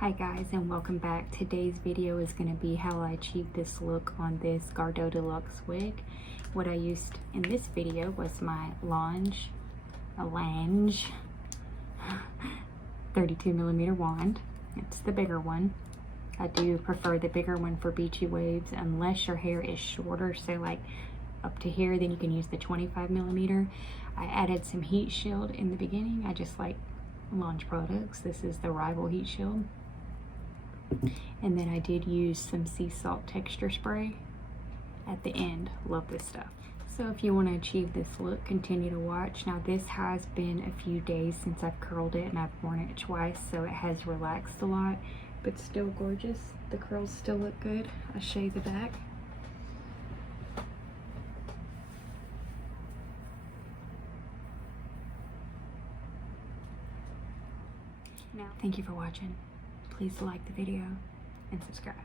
Hi guys, and welcome back. Today's video is going to be how I achieved this look on this Gardeaux deluxe wig. What I used in this video was my Lange 32mm wand. It's the bigger one. I do prefer the bigger one for beachy waves unless your hair is shorter, so like up to here, then you can use the 25mm. I added some heat shield in the beginning. I just like Lange products. This is the Rival heat shield. And then I did use some sea salt texture spray at the end. Love this stuff. So if you want to achieve this look, continue to watch. Now this has been a few days since I've curled it, and I've worn it twice, so it has relaxed a lot, but still gorgeous. The curls still look good. I'll show you the back. Now, thank you for watching. Please like the video and subscribe.